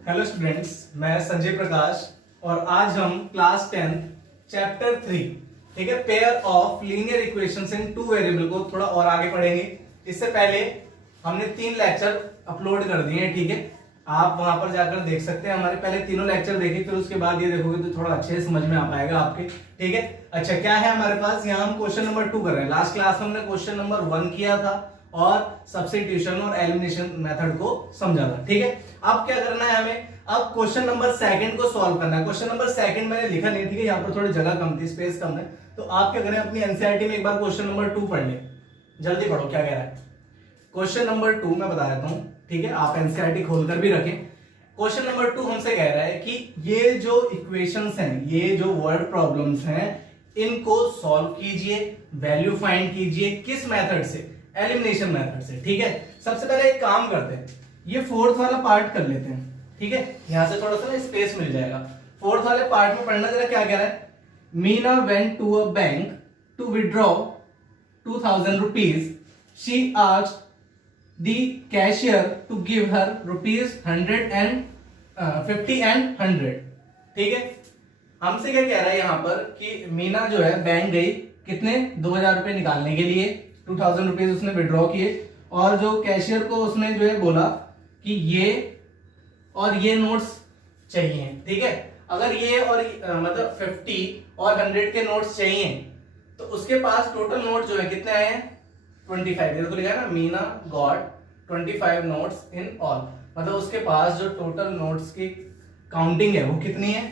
Hello students, मैं संजय प्रकाश और आज हम क्लास 10 चैप्टर 3 ठीक है pair of linear equations in two variable को थोड़ा और आगे पढ़ेंगे। इससे पहले हमने 3 लेक्चर अपलोड कर दिए हैं, ठीक है। आप वहां पर जाकर देख सकते हैं। हमारे पहले तीनों लेक्चर देखे, फिर उसके बाद ये देखोगे तो थोड़ा अच्छे से समझ में आ पाएगा आपके, ठीक है। अच्छा, क्या है हमारे पास यहाँ, हम क्वेश्चन नंबर 2 कर रहे हैं। लास्ट क्लास में हमने क्वेश्चन नंबर 1 किया था और सब्स्टिट्यूशन और एलिमिनेशन मेथड को समझा था, ठीक है। अब क्या करना है हमें, अब क्वेश्चन नंबर 2 को सॉल्व करना है। क्वेश्चन नंबर 2 मैंने लिखा नहीं, ठीक है, यहाँ पर थोड़ी जगह कम थी, स्पेस कम है, तो आप क्या करें, अपनी एनसीईआरटी में एक बार क्वेश्चन नंबर 2 पढ़ लें। जल्दी पढ़ो, क्या कह रहा है क्वेश्चन नंबर 2, मैं बता देता हूं, ठीक है। आप एनसीईआरटी खोलकर भी रखें। क्वेश्चन नंबर 2 हमसे कह रहा है कि ये जो इक्वेशंस हैं, ये जो वर्ड प्रॉब्लम्स हैं, इनको सॉल्व कीजिए, वैल्यू फाइंड कीजिए। किस मेथड से? एलिमिनेशन मेथड से, ठीक है। सबसे पहले एक काम करते हैं, ये फोर्थ वाला पार्ट कर लेते हैं, ठीक है। यहां से थोड़ा सा स्पेस मिल जाएगा। फोर्थ वाले पार्ट में पढ़ना जरा क्या कह रहा है। Meena went to a bank to withdraw 2000 rupees. She asked the cashier to give her rupees 100 and 50 and 100, ठीक है। हमसे क्या कह रहा है यहाँ पर कि मीना जो है बैंक गई, कितने, 2000 रुपए निकालने के लिए, 2000 रुपीज उसने विड्रॉ किए, और जो कैशियर को उसने जो है बोला कि ये और ये नोट्स चाहिए, ठीक है। अगर ये और मतलब 50 और 100 के नोट्स चाहिए तो उसके पास टोटल नोट जो है कितने आए हैं, 25। देखो लिखा है ना, Meena got 25 notes in all, मतलब उसके पास जो टोटल नोट्स की काउंटिंग है वो कितनी है,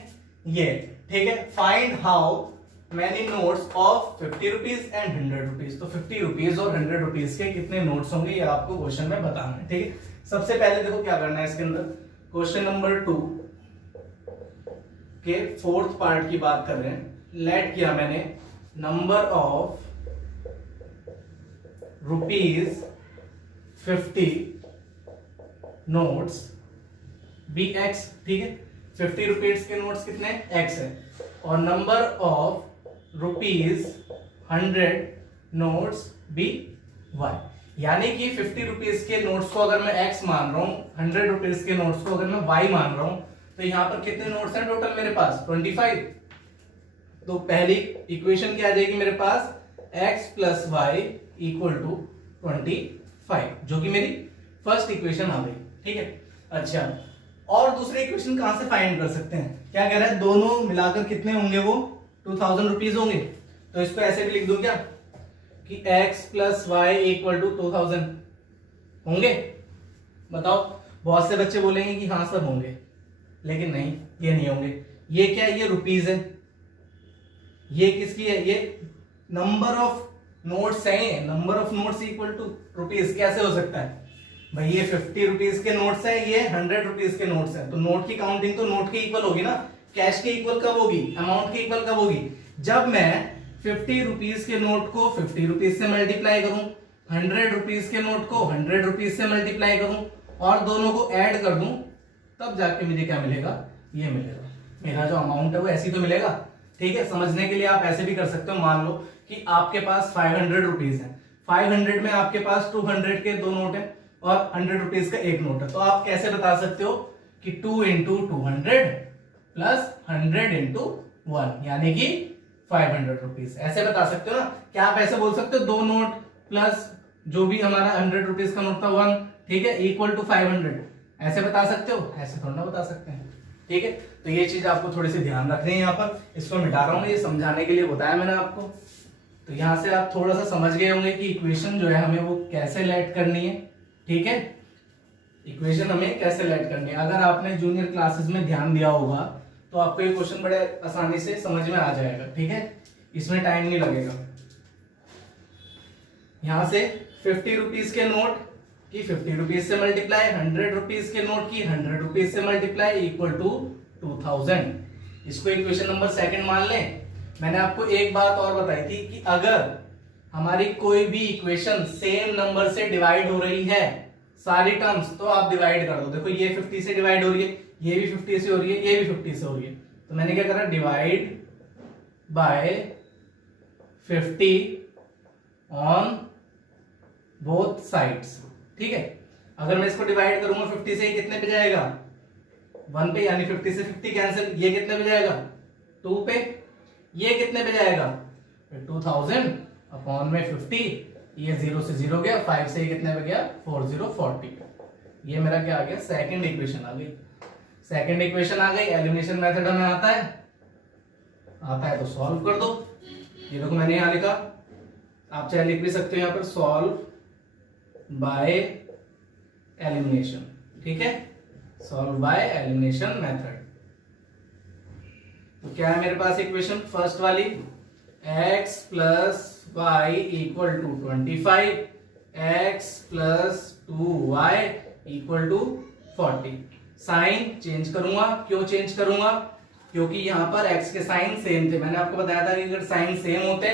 ये, ठीक है। Find how many notes of 50 rupees and 100 rupees. तो 50 रुपीज और 100 रुपीज के कितने नोट्स होंगे ये आपको क्वेश्चन में बताना है, ठीक है। सबसे पहले देखो क्या करना है इसके अंदर, क्वेश्चन नंबर 2 के फोर्थ पार्ट की बात कर रहे हैं। लेट किया मैंने number of rupees 50 notes be x, ठीक है। 50 रुपीज के नोट्स कितने, एक्स है, और number of rupees 100 notes be y. यानी कि 50 रुपीज के नोट्स को अगर मैं एक्स मान रहा हूं, 100 रुपीज के नोट्स को अगर मैं वाई मान रहा हूं, तो यहां पर कितने नोट्स हैं टोटल मेरे पास, 25। तो पहली इक्वेशन क्या आ जाएगी मेरे पास, x plus Y equal to 25, जो कि मेरी फर्स्ट इक्वेशन आ गई, ठीक है। अच्छा, और दूसरी इक्वेशन कहां से फाइंड कर सकते हैं, क्या कह रहा है, दोनों मिलाकर कितने होंगे, वो 2000 रुपीज होंगे। तो इसको ऐसे भी लिख दूं क्या कि x plus Y equal to 2000 होंगे। बताओ, बहुत से बच्चे बोलेंगे कि हाँ सर होंगे, लेकिन नहीं, ये नहीं होंगे। ये क्या है, ये रुपीज है, ये किसकी है, ये नंबर ऑफ नोट्स है, number of notes equal to rupees. कैसे हो सकता है भाई, ये 50 रुपीज के नोट्स है, ये 100 रुपीज के नोट्स है, तो नोट की काउंटिंग तो नोट के इक्वल होगी ना। कैश के इक्वल कब होगी, अमाउंट के इक्वल कब होगी, जब मैं 50 रुपीज के नोट को 50 रुपीज से मल्टीप्लाई करूं, 100 रुपीज के नोट को 100 रुपीज से मल्टीप्लाई करूं और दोनों को ऐड कर दूं, तब जाके मुझे क्या मिलेगा, ये मिलेगा। मेरा जो अमाउंट है वो ऐसी तो मिलेगा, ठीक है। समझने के लिए आप ऐसे भी कर सकते हो, मान लो कि आपके पास 500 रुपीज है, 500 में आपके पास 200 के 2 नोट है और 100 रुपीज का 1 नोट है। तो आप कैसे बता सकते हो कि 2 इंटू 200 प्लस 100 इंटू 1 यानी कि 500 रुपीज, ऐसे बता सकते हो ना। क्या आप ऐसे बोल सकते हो, 2 नोट प्लस जो भी हमारा 100 रुपीज का नोट था 1, ठीक है, इक्वल टू 500, ऐसे बता सकते हो, ऐसे थोड़ा ना बता सकते हैं, ठीक है। तो ये चीज आपको थोड़ी सी ध्यान रखनी है। यहाँ पर इसको मिटा रहा हूं, ये समझाने के लिए बताया मैंने आपको। तो यहां से आप थोड़ा सा समझ गए होंगे कि इक्वेशन जो है हमें वो कैसे लेट करनी है, ठीक है। इक्वेशन हमें कैसे लेट करनी है, अगर आपने जूनियर क्लासेस में ध्यान दिया होगा तो आपको ये क्वेश्चन बड़े आसानी से समझ में आ जाएगा, ठीक है, इसमें टाइम नहीं लगेगा। यहां से 50 रुपीज के नोट की 50 रुपीज से मल्टीप्लाई, 100 रुपीज के नोट की 100 रुपीज से मल्टीप्लाई इक्वल टू 2000। इसको इक्वेशन नंबर 2 मान लें। मैंने आपको एक बात और बताई थी कि अगर हमारी कोई भी इक्वेशन सेम नंबर से डिवाइड हो रही है, सारी टर्म्स, तो आप डिवाइड कर दो। देखो ये 50 से डिवाइड हो रही है, ये भी 50 से हो रही है, ये भी 50 से हो रही है, तो मैंने क्या करा, divide by 50 on both sides, ठीक है। अगर मैं इसको डिवाइड करूंगा 50 से, कितने पे जाएगा, 1 पे, यानी 50 से 50 कैंसिल, ये कितने पे जाएगा 2 पे, ये कितने पे जाएगा 2000 अपॉन में 50, ये 0 से 0 गया, 5 से ये कितने पे गया 4040। ये मेरा क्या आ गया, सेकंड इक्वेशन आ गई। सेकंड इक्वेशन आ गई। एलिमिनेशन मेथड हमें आता है तो सॉल्व कर दो। ये देखो मैंने यहां लिखा, आप चाहे लिख भी सकते हो यहां पर सॉल्व बाय एलिमिनेशन, ठीक है, सॉल्व बाय एलिमिनेशन मेथड। तो क्या है मेरे पास इक्वेशन फर्स्ट वाली, x plus Y equal to 25, x plus 2y equal to 40। Sign change करूंगा, क्यों चेंज करूंगा, क्योंकि यहां पर x के साइन सेम थे। मैंने आपको बताया था कि अगर साइन सेम होते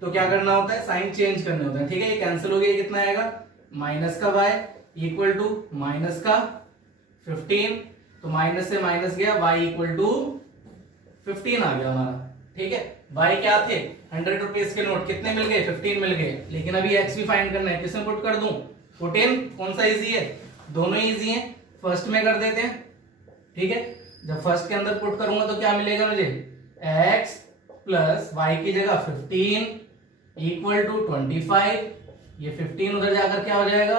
तो क्या करना होता है, साइन चेंज करने होते हैं, ठीक है। ये कैंसिल हो गया, ये कितना आएगा माइनस का y इक्वल टू माइनस का 15, तो माइनस से माइनस गया, y इक्वल टू 15 आ गया हमारा, ठीक है। y क्या थे 100 रुपीज के नोट, कितने मिल गए 15 मिल गए, लेकिन अभी x भी फाइंड करना है, किसमें पुट कर दूं, पुट इन, कौन सा इजी है, दोनों इजी हैं, फर्स्ट में कर देते हैं, ठीक है। जब फर्स्ट के अंदर पुट करूंगा तो क्या मिलेगा मुझे, x प्लस वाई की जगह 15 इक्वल टू 25, ये 15 उधर जाकर क्या हो जाएगा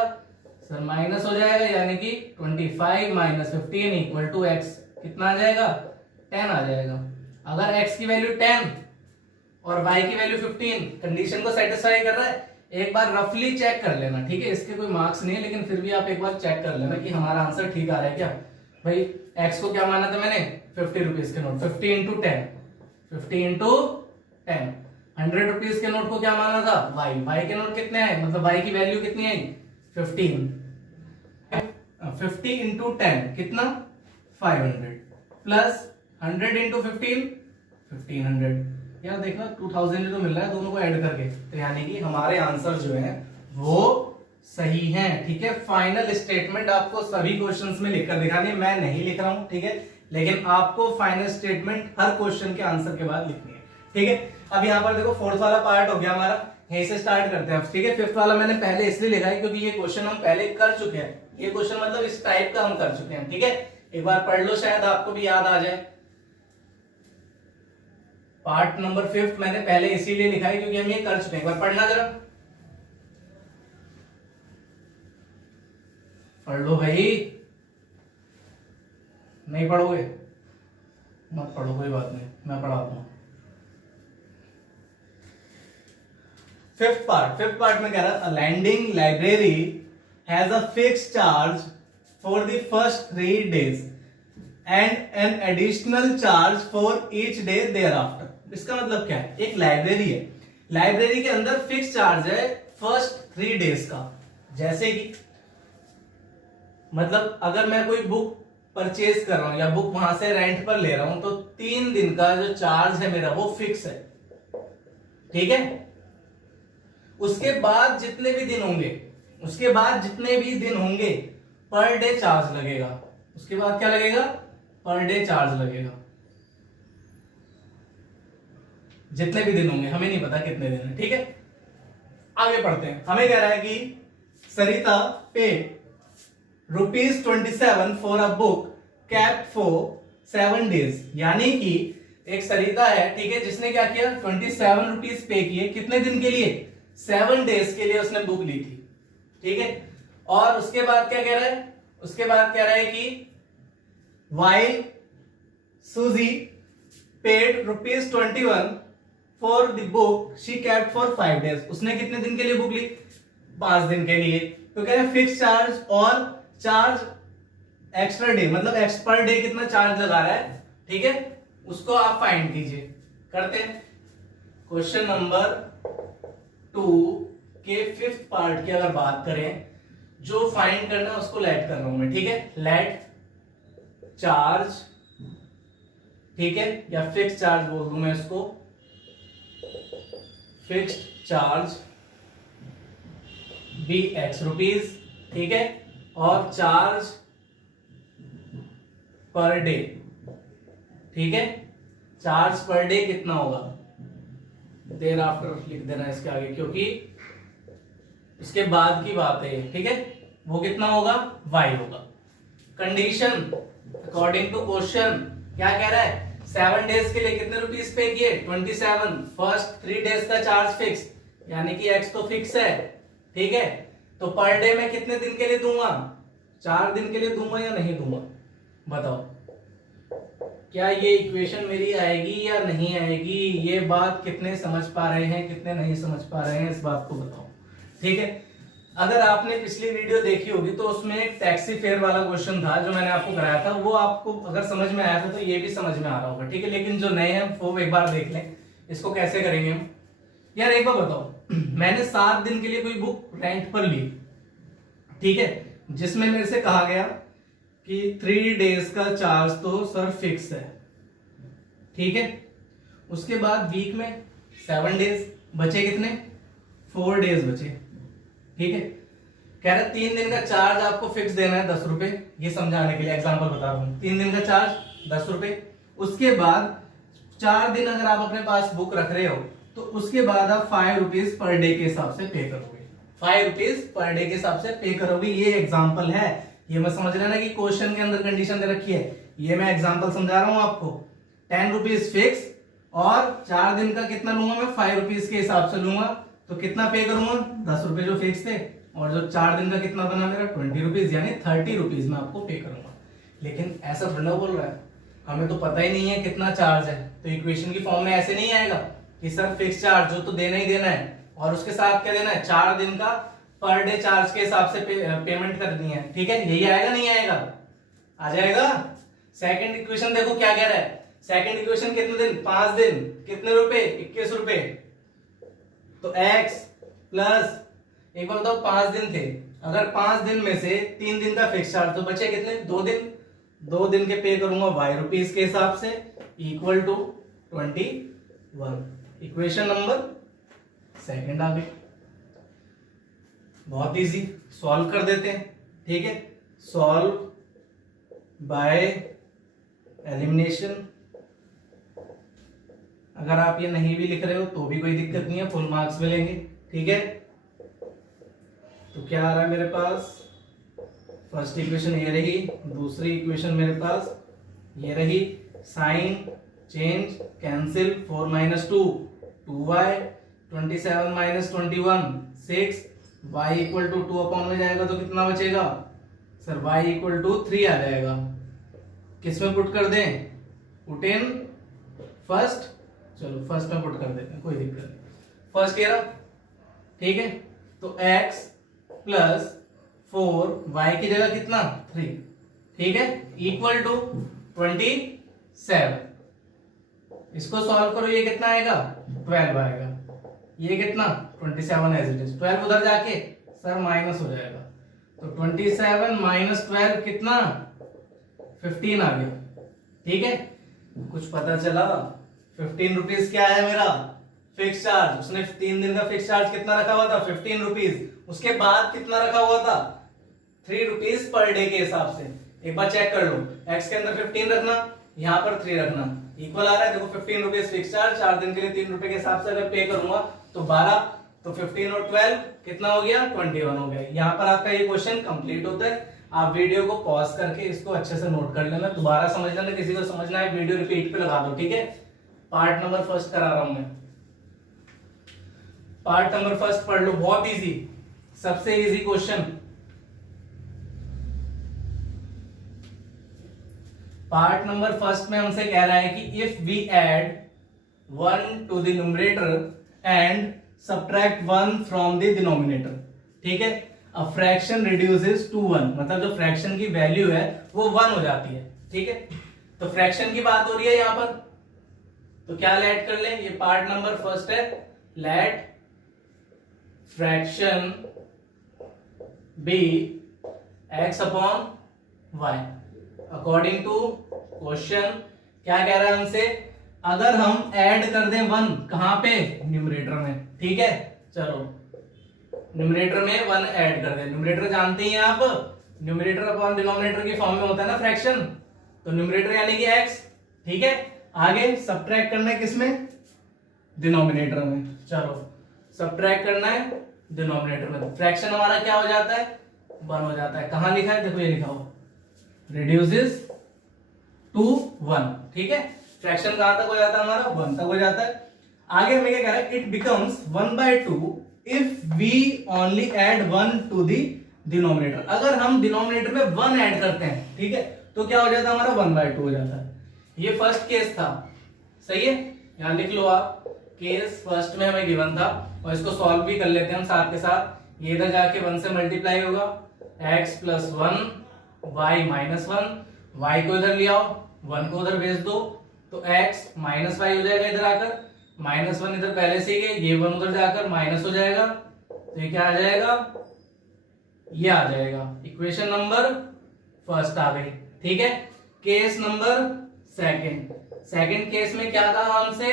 सर माइनस हो जाएगा, यानी कि 25 माइनस 15 इक्वल टू x, कितना आ जाएगा 10 आ जाएगा। अगर x की वैल्यू 10 और y की वैल्यू 15 कंडीशन को सेटिस्फाई कर रहा है, एक बार रफली चेक कर लेना, ठीक है। इसके कोई मार्क्स नहीं है, लेकिन फिर भी आप एक बार चेक कर लेना कि हमारा आंसर ठीक आ रहा है क्या। भाई x को क्या माना था मैंने 50 रुपीज के नोट, 50 इंटू 10, 50 इंटू 10, 100 रुपीज के नोट को क्या माना था y के नोट कितने आए, मतलब y की वैल्यू कितनी आई 15, 50 इंटू 10 कितना 500 प्लस 100 इंटू 15 1500, यार देखना 2000 तो मिल रहा है दोनों को ऐड करके, तो यानी कि हमारे आंसर जो है वो सही हैं, ठीक है। फाइनल स्टेटमेंट आपको सभी क्वेश्चंस में लिखकर दिखानी है, मैं नहीं लिख रहा हूं, ठीक है, लेकिन आपको फाइनल स्टेटमेंट हर क्वेश्चन के आंसर के बाद लिखनी है, ठीक है। अब यहां पर देखो फोर्थ वाला पार्ट हो गया हमारा, यहीं से स्टार्ट करते हैं, ठीक है। फिफ्थ वाला मैंने पहले इसलिए लिखा है क्योंकि ये क्वेश्चन हम पहले कर चुके हैं, ये क्वेश्चन मतलब इस टाइप का हम कर चुके हैं, ठीक है। एक बार पढ़ लो, शायद आपको भी याद आ जाए। पार्ट नंबर 5 मैंने पहले इसीलिए लिखा है क्योंकि हम ये कर चुके हैं, एक बार पढ़ना जरा, पढ़ लो भाई, नहीं पढ़ोगे मत पढ़ो, कोई बात नहीं, मैं पढ़ाता हूं। फिफ्थ पार्ट में कह रहा था lending library has a fixed charge for the first 3 days and an additional charge for each day thereafter. इसका मतलब क्या है, एक लाइब्रेरी है, लाइब्रेरी के अंदर फिक्स चार्ज है फर्स्ट 3 days का, जैसे कि मतलब अगर मैं कोई बुक परचेज कर रहा हूं या बुक वहां से रेंट पर ले रहा हूं तो 3 दिन का जो चार्ज है मेरा वो फिक्स है, ठीक है। उसके बाद जितने भी दिन होंगे पर डे चार्ज लगेगा, उसके बाद क्या लगेगा पर डे चार्ज लगेगा, जितने भी दिन होंगे, हमें नहीं पता कितने दिन है, ठीक है। आगे पढ़ते हैं, हमें कह रहा है कि सरिता पे ₹27 for a book kept for 7 days, यानी कि एक सरिता है, ठीक है, जिसने क्या किया 27 रुपीज पे किए, कितने दिन के लिए 7 days के लिए उसने बुक ली थी, ठीक है। और उसके बाद क्या कह रहा है, उसके बाद कह रहा है कि while Suzy paid ₹21 for the book she kept for 5 days, उसने कितने दिन के लिए बुक ली 5 दिन के लिए, तो कह रहे हैं फिक्स चार्ज और चार्ज एक्स्ट्रा डे, मतलब एक्स पर डे कितना चार्ज लगा रहा है, ठीक है, उसको आप फाइंड कीजिए। करते हैं क्वेश्चन नंबर 2 के 5th पार्ट की अगर बात करें, जो फाइंड करना है उसको लेट कर रहा हूं मैं, ठीक है, लेट चार्ज, ठीक है, या फिक्स चार्ज बोल दूं मैं इसको, fixed charge B X rupees, ठीक है, और चार्ज पर डे, ठीक है, चार्ज पर डे कितना होगा देर आफ्टर लिख देना इसके आगे, क्योंकि इसके बाद की बात है, ठीक है, वो कितना होगा y होगा। कंडीशन अकॉर्डिंग टू क्वेश्चन क्या कह रहा है, 7 डेज के लिए कितने रुपीस पे किए 27, फर्स्ट 3 डेज का चार्ज फिक्स, यानी कि x तो फिक्स है, ठीक है। तो पर डे में कितने दिन के लिए दूंगा, 4 दिन के लिए दूंगा या नहीं दूंगा, बताओ क्या ये इक्वेशन मेरी आएगी या नहीं आएगी। ये बात कितने समझ पा रहे हैं, कितने नहीं समझ पा रहे हैं, इस बात को बताओ, ठीक है। अगर आपने पिछली वीडियो देखी होगी तो उसमें एक टैक्सी फेयर वाला क्वेश्चन था जो मैंने आपको कराया था, वो आपको अगर समझ में आया था तो ये भी समझ में आ रहा होगा, ठीक है। लेकिन जो नए हैं वो एक बार देख लें, इसको कैसे करेंगे हम। यार एक बार बताओ, मैंने 7 दिन के लिए कोई बुक रेंट पर ली, ठीक है, जिसमें मेरे से कहा गया कि 3 डेज का चार्ज तो सर फिक्स है, ठीक है। उसके बाद वीक में 7 डेज बचे, कितने 4 डेज बचे, ठीक है। कह रहे 3 दिन का चार्ज आपको फिक्स देना है 10 रुपए, ये समझाने के लिए एग्जांपल बता रहा हूं। 3 दिन का चार्ज 10 रुपए, उसके बाद 4 दिन अगर आप अपने पास बुक रख रहे हो तो उसके बाद आप 5 रुपीज पर डे के हिसाब से पे करोगे, 5 रुपीज पर डे के हिसाब से पे करोगे। ये एग्जाम्पल है, ये मैं समझ लेना कि क्वेश्चन के अंदर कंडीशन दे रखी है, ये मैं एग्जाम्पल समझा रहा हूं आपको। 10 रुपीज फिक्स और 4 दिन का कितना लूंगा मैं, 5 रुपीज के हिसाब से लूंगा, तो कितना पे करूंगा, 10 रुपए जो फिक्स थे, और जो 4 दिन का कितना बना मेरा 20 रुपीज, यानी 30 रुपीज में आपको पे करूंगा। लेकिन ऐसा थोड़ा बोल रहा है, हमें तो पता ही नहीं है कितना चार्ज है, तो इक्वेशन की फॉर्म में ऐसे नहीं आएगा कि सर फिक्स चार्ज जो तो देना ही देना है, और उसके साथ क्या देना है, 4 दिन का पर डे चार्ज के हिसाब से पेमेंट करनी है, ठीक है। यही आएगा नहीं आएगा, आ जाएगा। सेकंड इक्वेशन देखो क्या कह रहा है, सेकंड इक्वेशन कितने दिन, 5 दिन, कितने रुपए 21 रुपए, तो x प्लस, एक बार बताओ 5 दिन थे, अगर 5 दिन में से 3 दिन का फिक्स चार्ज तो बचे कितने, 2 दिन, 2 दिन के पे करूंगा y रुपीज के हिसाब से, equal to 21। Equation number second आ गई, बहुत इजी, सॉल्व कर देते हैं, ठीक है। सॉल्व बाय एलिमिनेशन, अगर आप ये नहीं भी लिख रहे हो तो भी कोई दिक्कत नहीं है, फुल मार्क्स मिलेंगे, ठीक है। तो क्या आ रहा है मेरे पास, फर्स्ट इक्वेशन ये रही, दूसरी इक्वेशन मेरे पास ये रही, sign change cancel, 4 - 2 2y, 27 - 21 6, y equal to 2 upon में जाएगा तो कितना बचेगा सर, y इक्वल टू 3 आ जाएगा। किसमें पुट कर दें, पुट इन फर्स्ट, चलो फर्स्ट में पुट कर देते हैं, कोई दिक्कत नहीं, फर्स्ट ये रहा, ठीक है। तो x प्लस 4, y की जगह कितना 3, ठीक है, इक्वल टू 27। इसको सॉल्व करो, ये कितना आएगा 12 आएगा, ये कितना 27 एज इट इज, 12 उधर जाके सर माइनस हो जाएगा, तो 27 - 12 कितना 15 आ गया, ठीक है। कुछ पता चला, 15 रुपीज क्या है मेरा फिक्स चार्ज, उसने 3 दिन का फिक्स चार्ज कितना रखा हुआ था 15 रुपीज, उसके बाद कितना रखा हुआ था 3 रुपीज पर डे के हिसाब से। एक बार चेक कर लो, x के अंदर 15 रखना, यहाँ पर 3 रखना, इक्वल आ रहा है, देखो 15 रुपीज फिक्स चार्ज, 4 दिन के लिए 3 रुपए के हिसाब से अगर पे करूंगा तो 12, तो 15 और 12 कितना हो गया 21 हो गया। यहाँ पर आपका ये क्वेश्चन कंप्लीट होता है। आप वीडियो को पॉज करके इसको अच्छे से नोट कर लेना, दोबारा समझ लेना, किसी को समझना है वीडियो रिपीट पे लगा दो, ठीक है। पार्ट नंबर फर्स्ट करा रहा हूं मैं, पार्ट नंबर फर्स्ट पढ़ लो, बहुत इजी, सबसे easy question. Part number first में हमसे कह रहा है कि if we add 1 to the numerator and subtract 1 from the denominator, ठीक है, अ फ्रैक्शन रिड्यूसेस टू 1, मतलब जो फ्रैक्शन की वैल्यू है वो 1 हो जाती है, ठीक है। तो फ्रैक्शन की बात हो रही है यहां पर, तो क्या लेट कर ले, ये पार्ट नंबर फर्स्ट है, let fraction B x upon y according to question. क्या कह रहा है हमसे, अगर हम ऐड कर दें 1 कहां पे, न्यूमरेटर में, ठीक है। चलो न्यूमरेटर में 1 ऐड कर दें, न्यूमरेटर जानते ही हैं आप, न्यूमरेटर अपॉन डिनोमिनेटर की फॉर्म में होता है ना फ्रैक्शन, तो न्यूमरेटर यानी कि x, ठीक है। आगे सब्ट्रैक्ट करना है किसमें, डिनोमिनेटर में, चलो सब्ट्रैक्ट करना है डिनोमिनेटर में, फ्रैक्शन हमारा क्या हो जाता है 1 हो जाता है। कहां लिखा है, देखो ये लिखा हो, रिड्यूसेस टू 1, ठीक है। फ्रैक्शन कहां तक हो जाता है हमारा, 1 तक हो जाता है। आगे हमें क्या कह रहा है, it becomes 1/2 if we only add 1 to the denominator. अगर हम डिनोमिनेटर में 1 ऐड करते हैं, ठीक है, तो क्या हो जाता है हमारा 1/2 हो जाता है। ये फर्स्ट केस था, सही है, यहां लिख लो आप, केस फर्स्ट में हमें गिवन था, और इसको सॉल्व भी कर लेते हैं हम साथ के साथ। ये इधर जाके 1 से मल्टीप्लाई होगा, x + 1 y - 1, y को इधर ले आओ, 1 को उधर भेज दो, तो x - y हो जाएगा इधर आकर, -1 इधर पहले से ही है, ये 1 उधर जाकर माइनस हो जाएगा, तो ये क्या आ जाएगा, ये आ जाएगा। इक्वेशन नंबर फर्स्ट आ गई, ठीक है। केस नंबर सेकंड केस में क्या कहा हमसे,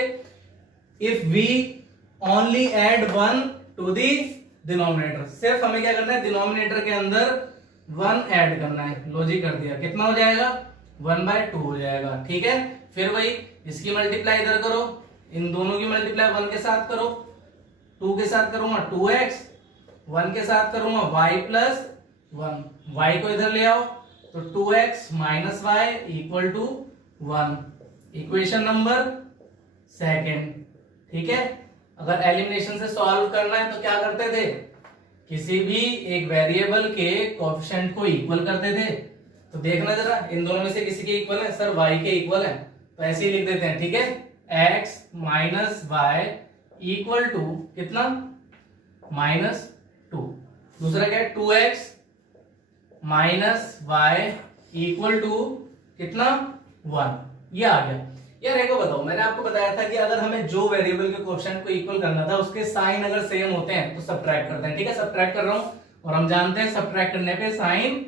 if we only add 1 to the denominator, सिर्फ हमें क्या करना है, डिनोमिनेटर के अंदर 1 ऐड करना है। लॉजिक कर दिया, कितना हो जाएगा, 1/2 हो जाएगा, ठीक है। फिर वही इसकी मल्टीप्लाई इधर करो, इन दोनों की मल्टीप्लाई 1 के साथ करो, 2 के साथ करूंगा 2x, 1 के साथ करूंगा y + 1, y को इधर ले आओ, तो 2x - y = 1। Equation number second, ठीक है। अगर एलिमिनेशन से सॉल्व करना है तो क्या करते थे, किसी भी एक वेरिएबल के कोएफिशिएंट को इक्वल करते थे। तो देखना जरा, इन दोनों में से किसी के इक्वल है, सर y के इक्वल है, तो ऐसे ही लिख देते हैं, ठीक है। x - y = कितना, -2। दूसरा क्या है, 2x - y = कितना, 1। ये आ गया। यार एक बताओ, मैंने आपको बताया था कि अगर हमें जो वेरिएबल के कोएफिशिएंट को इक्वल करना था, उसके साइन अगर सेम होते हैं तो सब्ट्रैक्ट करते हैं, ठीक है। सब्ट्रैक्ट कर रहा हूं, और हम जानते हैं सब्ट्रैक्ट करने पे साइन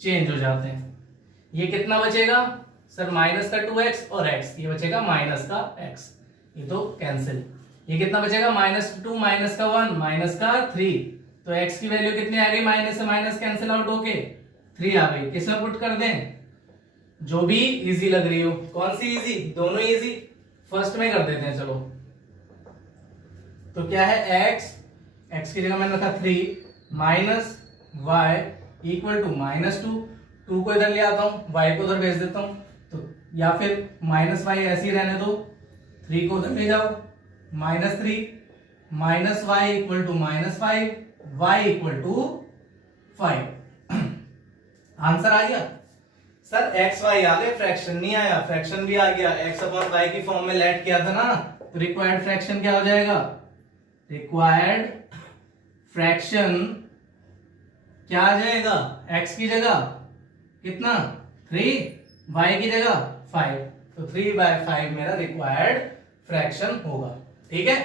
चेंज हो जाते हैं। ये कितना बचेगा सर, माइनस का 2x और x, ये बचेगा माइनस का x, ये तो कैंसिल। ये कितना बचेगा, -2 माइनस का 1 माइनस का 3, तो x की वैल्यू कितनी आ गई, माइनस से माइनस कैंसिल आउट होके 3 आ गई। किसमें पुट कर दें, जो भी इजी लग रही हो। कौन सी इजी, दोनों इजी, फर्स्ट में कर देते हैं चलो। तो क्या है, x की जगह मैंने रखा 3 - y = -2, 2 को इधर ले आता हूं, y को उधर भेज देता हूं, तो या फिर -y ऐसे ही रहने दो, 3 को उधर ले जाओ, -3 - y = -5, y = 5। आंसर आ गया सर, x y आ गए, फ्रैक्शन नहीं आया, फ्रैक्शन भी आ गया। x/y की फॉर्म में लेट किया था ना, तो रिक्वायर्ड फ्रैक्शन क्या हो जाएगा, रिक्वायर्ड फ्रैक्शन क्या आ जाएगा, x की जगह कितना, 3, y की जगह 5, तो 3/5 मेरा रिक्वायर्ड फ्रैक्शन होगा, ठीक है।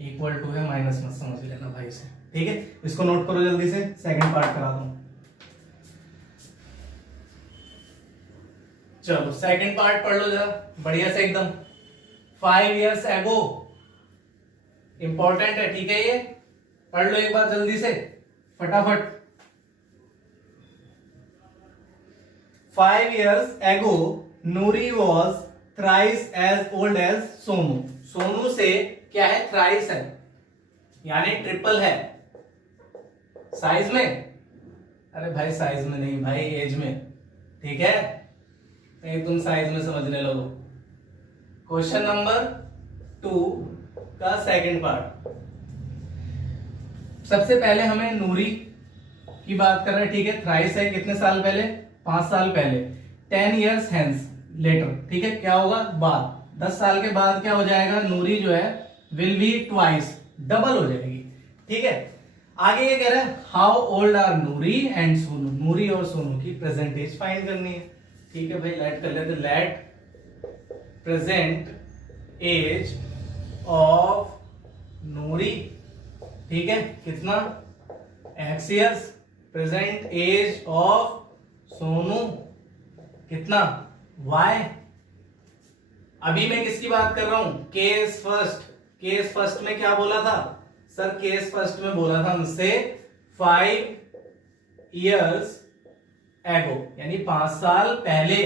इक्वल टू है, माइनस मत समझ लेना भाई से, ठीक है। इसको नोट करो जल्दी से, सेकंड पार्ट करा दूं। चलो सेकंड पार्ट पढ़ लो जरा बढ़िया से एकदम। 5 years ago, इंपॉर्टेंट है, ठीक है, ये पढ़ लो एक बार जल्दी से फटाफट। 5 years ago, Nuri was thrice as old as Sonu. Sonu से क्या है, थ्राइस है, यानी ट्रिपल है साइज में। अरे भाई साइज में नहीं भाई, एज में, ठीक है। कहीं तुम साइज में समझने लगो। क्वेश्चन नंबर 2 का सेकंड पार्ट। सबसे पहले हमें नूरी की बात कर रहे हैं, ठीक है। थ्राइस है, कितने साल पहले, 5 साल पहले। 10 years hence लेटर, ठीक है, क्या होगा, बाद, 10 साल के बाद क्या हो जाएगा, नूरी जो है विल बी ट्वाइस, डबल हो जाएगी, ठीक है। आगे ये कह रहा है, how old are Noori and Sonu, Noori और सोनू की प्रेजेंट एज फाइंड करनी है, ठीक है भाई। लेट कर लेते, let present age of Noori, ठीक है, कितना, x years, present age of Sonu कितना, y। अभी मैं किसकी बात कर रहा हूं, केस फर्स्ट। केस फर्स्ट में क्या बोला था सर, केस फर्स्ट में बोला था मुझसे 5 years ago, यानी 5 साल पहले।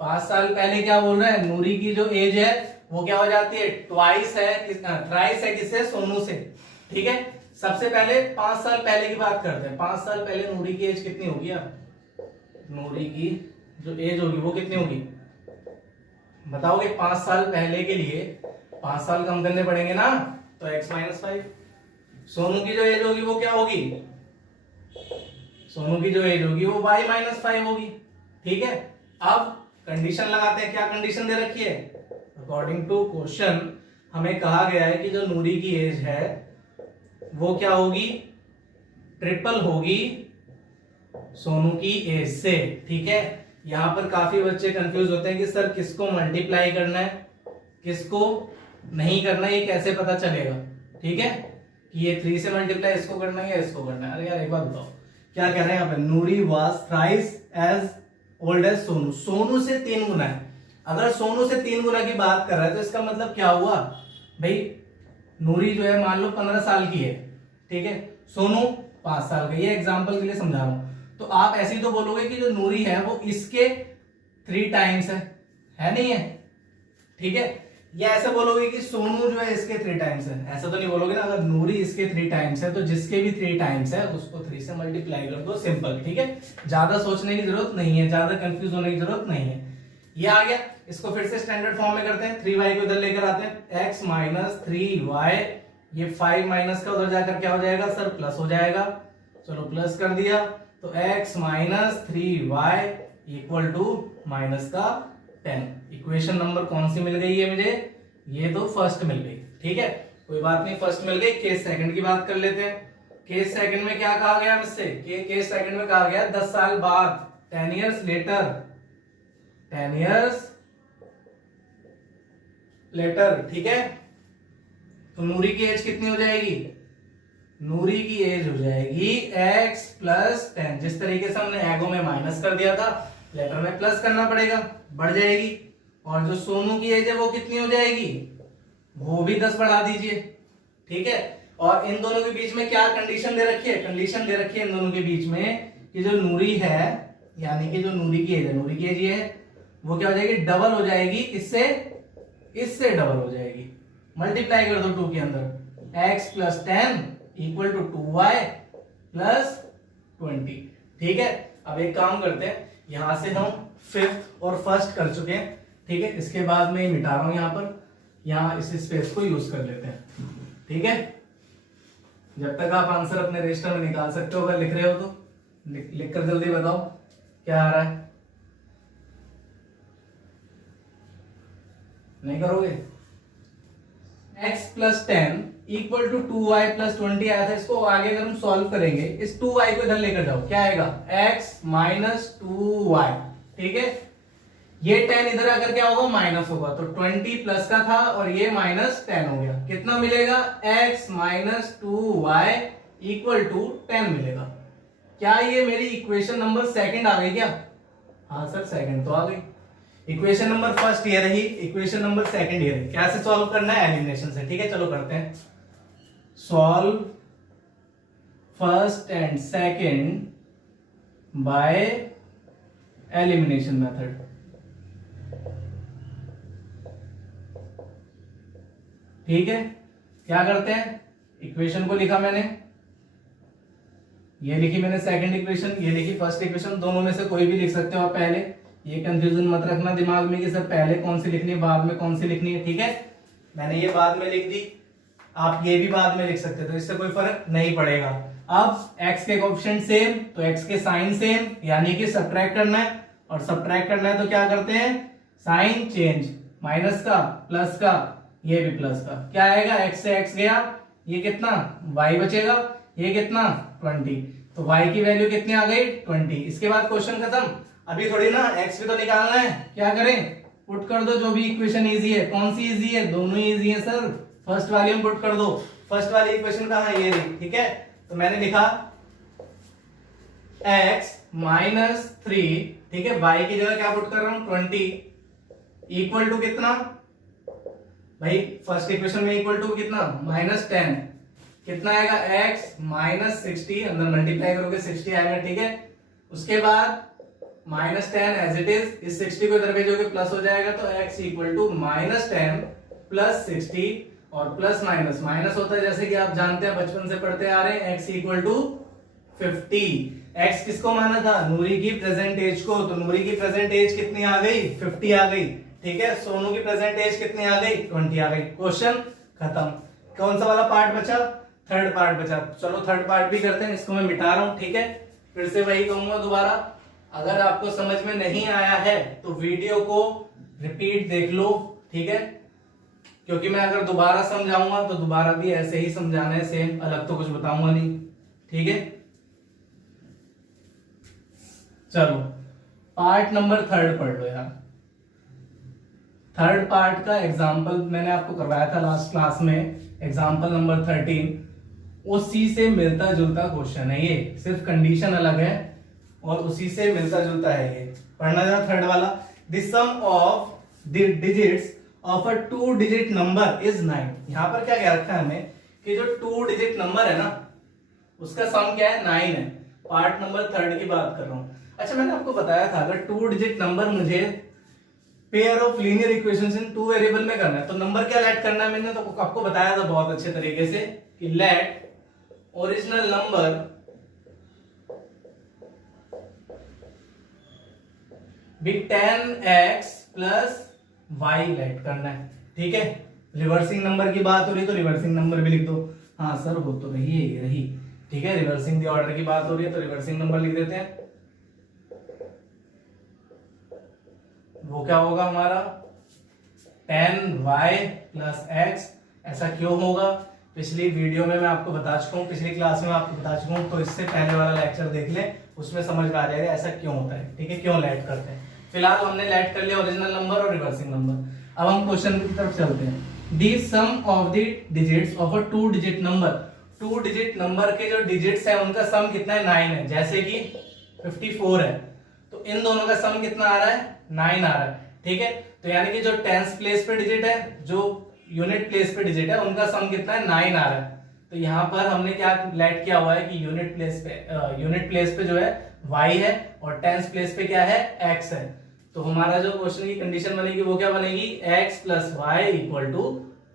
5 साल पहले क्या बोल रहा है, नूरी की जो एज है वो क्या हो जाती है, ट्वाइस है, थ्राइस है, किससे, सोनू से, ठीक है। सबसे पहले 5 साल पहले की बात करते हैं। 5 साल पहले नूरी की एज कितनी होगी, अब नूरी की जो एज होगी वो कितनी होगी, बताओगे 5 साल पहले के लिए 5 साल कम करने पड़ेंगे ना, तो x माइनस 5। सोनू की जो एज होगी वो क्या होगी, सोनू की जो एज होगी वो y माइनस 5 होगी। ठीक है, अब कंडीशन लगाते हैं। क्या कंडीशन दे रखी है, अकॉर्डिंग टू क्वेश्चन हमें कहा गया है कि जो नूरी की एज है वो क्या होगी, ट्रिपल होगी सोनू की एज से। ठीक है, यहां पर काफी बच्चे कंफ्यूज होते हैं कि सर किसको मल्टीप्लाई करना है किसको नहीं करना है, ये कैसे पता चलेगा। ठीक है, कि ये 3 से मल्टीप्लाई इसको करना है या इसको करना है। अरे यार एक बात बताओ, क्या कह रहे हैं यहाँ पे, Noori was thrice as old as Sonu, Sonu से 3 गुना है। अगर सोनू से 3 गुना की बात कर रहा है तो इसका मतलब क्या हुआ भाई, नूरी जो है मान लो 15 साल की है, ठीक है, सोनू 5 साल का। ये एग्जांपल के लिए समझा रहा हूं। तो आप ऐसे ही तो बोलोगे कि जो नूरी है वो इसके 3 टाइम्स है नहीं है। ठीक है, या ऐसे बोलोगे कि सोनू जो है इसके 3 टाइम्स है, ऐसा तो नहीं बोलोगे ना। अगर नूरी इसके 3 टाइम्स है तो जिसके भी 3 टाइम्स है उसको 3 से मल्टीप्लाई कर दो, सिंपल। ठीक है, ज्यादा सोचने की जरूरत नहीं है, ज्यादा कंफ्यूज होने की जरूरत नहीं है। ये आ गया, इसको फिर से स्टैंडर्ड फॉर्म में करते हैं। 3y को इधर लेकर आते हैं, x माइनस 3y, ये 5 माइनस का उधर जाकर क्या हो जाएगा सर, प्लस हो जाएगा। चलो प्लस कर दिया, तो x minus 3y equal to minus का 10। इक्वेशन नंबर कौन सी मिल गई है मुझे, ये तो फर्स्ट मिल गई। ठीक है, कोई बात नहीं, फर्स्ट मिल गई। केस सेकंड की बात कर लेते हैं। केस सेकंड में क्या कहा गया मुझसे, केस सेकंड में कहा गया 10 साल बाद, 10 years लेटर, 10 years लेटर। ठीक है, तो नूरी की एज कितनी हो जाएगी, नूरी की एज हो जाएगी x प्लस 10। जिस तरीके से हमने एगो में माइनस कर दिया था, लेटर में प्लस करना पड़ेगा, बढ़ जाएगी। और जो सोनू की एज है वो कितनी हो जाएगी, वो भी 10 बढ़ा दीजिए। ठीक है, और इन दोनों के बीच में क्या कंडीशन दे रखी है, कंडीशन दे रखी है इन दोनों के बीच में कि जो नूरी है, यानी कि जो नूरी की एज है, नूरी की एज ये है, वो क्या हो जाएगी, डबल हो जाएगी। इससे डबल हो जाएगी। मल्टीप्लाई कर दो 2 के अंदर, x plus 10 equal to 2y plus 20। ठीक है, अब एक काम करते हैं, यहां से हम 5th और 1st कर चुके हैं। ठीक है, इसके बाद मैं मिटा रहा हूं यहां पर, यहां इस स्पेस को यूज कर लेते हैं। ठीक है, जब तक आप आंसर अपने रजिस्टर में निकाल सकते हो, अगर लिख रहे हो तो लिखकर जल्दी बताओ क्या आ रहा है। नहीं करोगे, x plus 10 equal to 2y plus 20 आया था। इसको आगे अगर हम सॉल्व करेंगे, इस 2y को इधर लेकर जाओ, क्या आएगा, x माइनस 2y। ठीक है, ये 10 इधर आकर क्या होगा, माइनस होगा, तो 20 प्लस का था और ये माइनस 10 हो गया। कितना मिलेगा, x minus 2y equal to 10 मिलेगा। क्या ये मेरी इक्वेशन नंबर सेकंड आ गई क्या, हाँ सर सेकंड तो आ गई। इक्वेशन नंबर फर्स्ट ये रही, इक्वेशन नंबर सेकंड ये रही। कैसे सॉल्व करना है, एलिमिनेशन से। ठीक है, चलो करते हैं। Solve first and second by elimination method. ठीक है, क्या करते हैं, इक्वेशन को लिखा मैंने, ये लिखी मैंने सेकंड इक्वेशन, ये लिखी फर्स्ट इक्वेशन। दोनों में से कोई भी लिख सकते हो आप पहले, ये कंफ्यूजन मत रखना दिमाग में कि सर पहले कौन सी लिखनी है बाद में कौन सी लिखनी है। ठीक है, मैंने ये बाद में लिख दी, आप ये भी बाद में लिख सकते हो, तो इससे कोई फर्क नहीं पड़ेगा। अब x के कोएफिशिएंट सेम तो x के साइन सेम, यानी कि सब्ट्रैक्ट करना है, और सब्ट्रैक्ट करना है तो क्या करते हैं, साइन चेंज, माइनस का प्लस का, ये भी प्लस का। क्या आएगा, x से x गया, ये कितना y बचेगा, ये कितना 20, तो y की वैल्यू कितनी आ गई 20। इसके बाद क्वेश्चन खत्म। अभी थोड़ी ना x भी तो निकालना है, क्या करें, पुट कर दो जो भी इक्वेशन इजी है। कौन सी इजी है, दोनों ही इजी है सर। फर्स्ट वाली में पुट कर दो, फर्स्ट वाली इक्वेशन कहां है, ये रही। ठीक है, तो मैंने लिखा x माइनस 3, ठीक है, y की जगह क्या पुट कर रहा हूं 20 इक्वल टू कितना भाई, फर्स्ट इक्वेशन में इक्वल टू कितना -10, कितना आएगा x माइनस 60, अंदर मल्टीप्लाई करोगे 60 आएगा। ठीक है, उसके बाद -10 एज इट इज, इस 60 को इधर भेजोगे प्लस हो जाएगा, तो x इक्वल टू -10 प्लस 60, और प्लस माइनस माइनस होता है जैसे कि आप जानते हैं बचपन से पढ़ते आ रहे हैं, x इक्वल टू 50। x किसको माना था, नूरी की प्रेजेंट एज को, तो नूरी की प्रेजेंट एज कितनी आ गई 50 आ गई। ठीक है, सोनू की प्रेजेंट एज कितनी आ गई, 20 आ गई। क्वेश्चन खत्म। कौन सा वाला पार्ट बचा, थर्ड पार्ट बचा। चलो थर्ड पार्ट भी करते हैं, इसको मैं मिटा रहा हूं। ठीक है, फिर से वही कहूंगा दोबारा, अगर आपको समझ में नहीं आया है तो वीडियो को रिपीट देख लो। ठीक है, क्योंकि मैं अगर दोबारा समझाऊंगा तो दोबारा भी ऐसे ही समझाना है, सेम, अलग तो कुछ बताऊंगा नहीं। ठीक है, चलो पार्ट नंबर थर्ड पढ़ लो यार। थर्ड पार्ट का एग्जाम्पल मैंने आपको करवाया था लास्ट क्लास में, एग्जाम्पल नंबर 13। उसी से मिलता जुलता क्वेश्चन है ये, सिर्फ कंडीशन अलग है और उसी से मिलता जुलता है ये। पढ़ना जरा थर्ड वाला। The sum of the digits of a 2 digit number is 9। यहां पर क्या कह रखा है हमें कि जो 2 डिजिट नंबर है ना उसका सम क्या है, 9 है। पार्ट नंबर थर्ड की बात कर रहा हूं। अच्छा, मैंने आपको बताया था अगर 2 डिजिट नंबर मुझे pair of linear equations in 2 variable में करना है तो नंबर क्या लेट करना है, मैंने तो आपको बताया था बहुत अच्छे तरीके से कि लेट ओरिजिनल नंबर भी 10x प्लस y लेट करना है। ठीक है, रिवर्सिंग नंबर की बात हो रही है तो रिवर्सिंग नंबर भी लिख दो। हाँ सर हो तो रही है, ये रही। ठीक है, रिवर्सिंग दी ऑर्डर की बात हो रही है तो रिवर्सिंग नंबर लिख देते हैं। वो क्या होगा हमारा 10y प्लस x। ऐसा क्यों होगा, पिछली वीडियो में मैं आपको बता चुका हूँ, पिछली क्लास में आपको बता चुका हूँ, तो इससे पहले वाला लेक्चर देख लें, उसमें समझ में आ जाएगा ऐसा क्यों होता है। ठीक है, क्यों लेट करते हैं। फिलहाल हमने लेट कर लिया ओरिजिनल नंबर और रिवर्सिंग नंबर। अब हम क्वेश्चन की तरफ चलते हैं। The sum of the digits of a 2 digit number. 2 digit number के जो डिजिट्स है उनका सम कितना है, 9 है। जैसे कि 54 है तो इन दोनों का सम कितना आ रहा है, 9 आ रहा है। ठीक है, तो यानी कि जो टेंस प्लेस पे डिजिट है, जो यूनिट प्लेस पे डिजिट है, उनका सम कितना है, 9 आ रहा है। तो यहाँ पर हमने क्या लेट किया हुआ है कि यूनिट प्लेस पे जो है y है और टेंस प्लेस पे क्या है, x है। तो हमारा जो क्वेश्चन की कंडीशन बनेगी वो क्या बनेगी, x plus Y equal to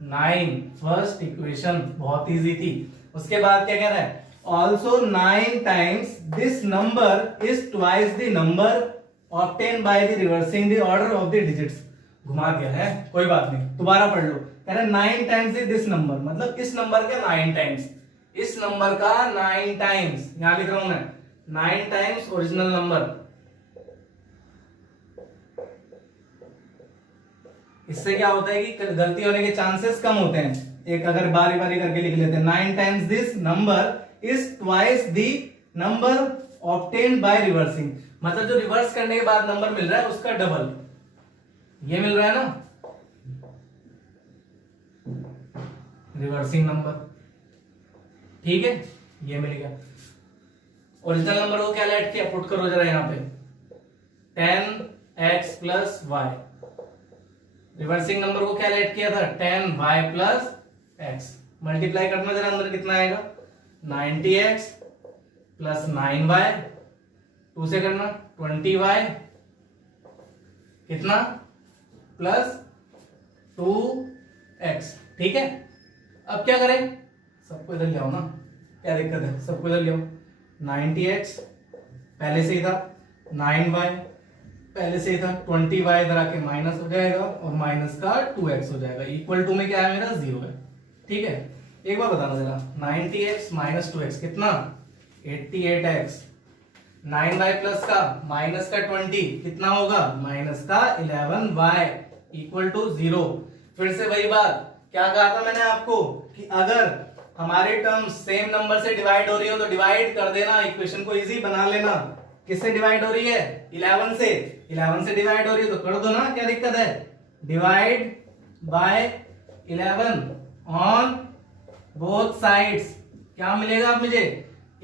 9। First equation बहुत इजी थी। उसके बाद क्या कह रहा है, also 9 times this number is twice the number obtain by the reversing the order of the digits. घुमा दिया है, कोई बात नहीं, दोबारा पढ़ लो। कह रहा है 9 टाइम्स दिस नंबर, मतलब इस नंबर का 9 टाइम्स, इस नंबर का 9 टाइम्स, यहां लिख रहा हूं मैं 9 टाइम्स ओरिजिनल नंबर। इससे क्या होता है कि गलती होने के चांसेस कम होते हैं। एक अगर बारी बारी करके लिख लेते हैं, 9 times this number is twice the number obtained by reversing, मतलब जो रिवर्स करने के बाद नंबर मिल रहा है उसका डबल ये मिल रहा है ना, रिवर्सिंग नंबर। ठीक है, ये मिल गया। ओरिजिनल नंबर को क्या लेट किया, पुट करो जरा यहां पे 10x plus Y. Reversing number को क्या लेट किया था, 10y प्लस x। मल्टीप्लाई करना जरा, अंदर कितना आएगा, 90x प्लस 9y, 2 से करना 20y कितना प्लस 2x। ठीक है, अब क्या करें, सबको इधर ले आओ ना, क्या दिक्कत है, सबको इधर ले आओ। 90x पहले से ही था, 9y पहले से ही था, 20y इधर आके माइनस हो जाएगा और माइनस का 2x हो जाएगा। इक्वल टू में क्या है मेरा, 0 है। ठीक है, एक बार बताना जरा, 90x माइनस 2x कितना, 88x। 9y प्लस का माइनस का 20 कितना होगा, माइनस का 11y इक्वल टू 0। फिर से वही बात, क्या कहा था मैंने आपको कि अगर हमारे टर्म्स सेम नंबर से डिवाइड हो रही हो तो डिवाइड कर देना, इक्वेशन को इजी बना लेना। किससे डिवाइड हो रही है, 11 से। 11 से डिवाइड हो रही है तो कर दो ना, क्या दिक्कत है। Divide by 11 on both sides, क्या मिलेगा अब मुझे,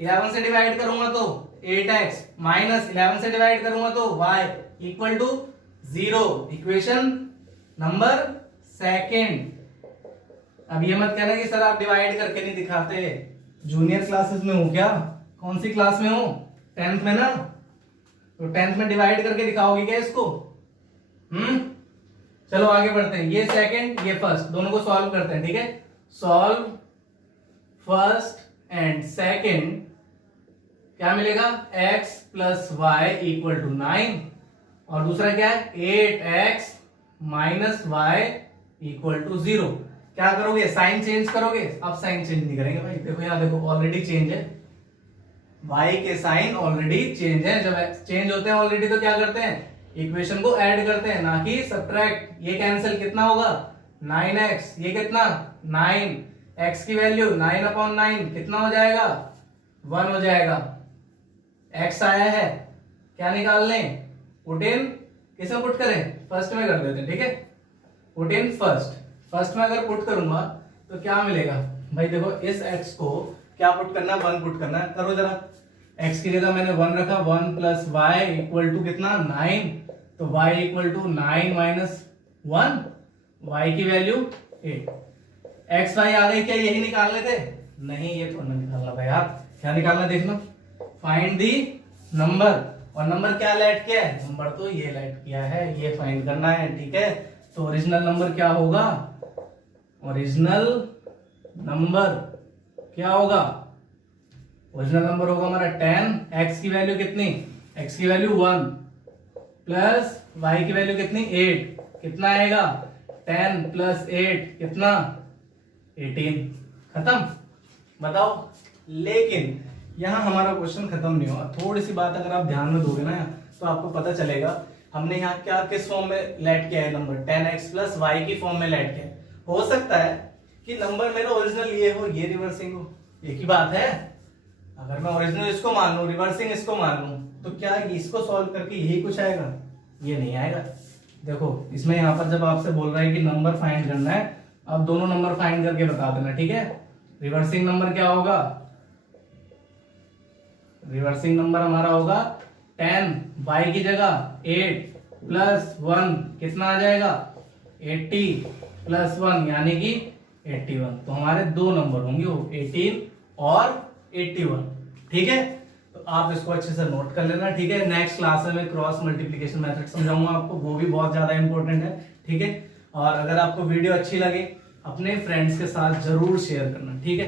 11 से डिवाइड करूंगा तो 8x माइनस 11 से डिवाइड करूंगा तो y equal to 0। Equation number second. अब ये मत कहना कि सर आप डिवाइड करके नहीं दिखाते, जूनियर क्लासेस में हो क्या, कौन सी क्लास में हो, 10th में ना, तो 10th में डिवाइड करके दिखाओगे क्या इसको। चलो आगे बढ़ते हैं, ये सेकंड ये फर्स्ट, दोनों को सॉल्व करते हैं। ठीक है, सॉल्व फर्स्ट एंड सेकंड, क्या मिलेगा, x plus Y equal to 9 और दूसरा क्या है 8x minus Y equal to 0। क्या करोगे, साइन चेंज करोगे? अब साइन चेंज नहीं करेंगे भाई, देखो यहाँ देखो ऑलरेडी चेंज है, y के साइन ऑलरेडी चेंज है। जब चेंज होते हैं ऑलरेडी तो क्या करते हैं, इक्वेशन को ऐड करते हैं, ना कि सब्ट्रैक्ट। ये कैंसिल, कितना होगा 9x, ये कितना 9, x की वैल्यू 9/9 कितना हो जाएगा 1 हो जाएगा। x आया है, क्या निकाल लें, पुट इन, किसमें पुट करें, फर्स्ट में कर देते हैं, ठीक है। पुट इन फर्स्ट में अगर पुट करूंगा तो क्या मिलेगा भाई, देखो इस x को क्या पुट करना है, 1 पुट करना है, करो जरा। x की जगह मैंने 1 रखा, 1 प्लस वाई इक्वल टू कितना 9, तो y equal to 9 minus 1, y की वैल्यू 8। x y आ गई, क्या यही निकालने थे? नहीं, ये थोड़ा निकालना था यार, क्या निकालना देखना, फाइंड दी नंबर, और नंबर क्या लैट किया है, नंबर तो ये लैट किया है, ये फाइंड करना है, ठीक है। तो ओरिजिनल नंबर क्या होगा, ओरिजिनल नंबर क्या होगा, ओरिजिनल नंबर होगा हमारा 10, x की वैल्यू कितनी, x की वैल्यू 1 प्लस y की वैल्यू कितनी 8, कितना आएगा 10 प्लस 8 कितना 18। खत्म, बताओ। लेकिन यहाँ हमारा क्वेश्चन खत्म नहीं हुआ, थोड़ी सी बात अगर आप ध्यान में दोगे ना तो आपको पता चलेगा हमने यहाँ क्या किस फॉर्म में लेट किया है, नंबर 10x प्लस वाई की फॉर्म में लेट किया है। हो सकता है कि नंबर मेरा ओरिजिनल ये हो, ये रिवर्सिंग हो, एक ही बात है। अगर मैं ओरिजिनल इसको मान लूं, रिवर्सिंग इसको मान लूं, तो क्या इसको सॉल्व करके यही कुछ आएगा, ये नहीं आएगा। देखो इसमें यहाँ पर जब आपसे बोल रहा है कि नंबर फाइंड करना है, अब दोनों नंबर फाइंड करके बता देना, ठीक है। रिवर्सिंग नंबर क्या होगा, रिवर्सिंग नंबर हमारा होगा 10, y की जगह 8 प्लस 1 कितना आ जाएगा 80 प्लस 1 यानी कि 81। तो हमारे दो नंबर होंगे वो 18 और 81, ठीक है। तो आप इसको अच्छे से नोट कर लेना, ठीक है। नेक्स्ट क्लास में मैं क्रॉस मल्टीप्लिकेशन मेथड समझाऊंगा आपको, वो भी बहुत ज्यादा इंपॉर्टेंट है, ठीक है। और अगर आपको वीडियो अच्छी लगे अपने फ्रेंड्स के साथ जरूर शेयर करना, ठीक है।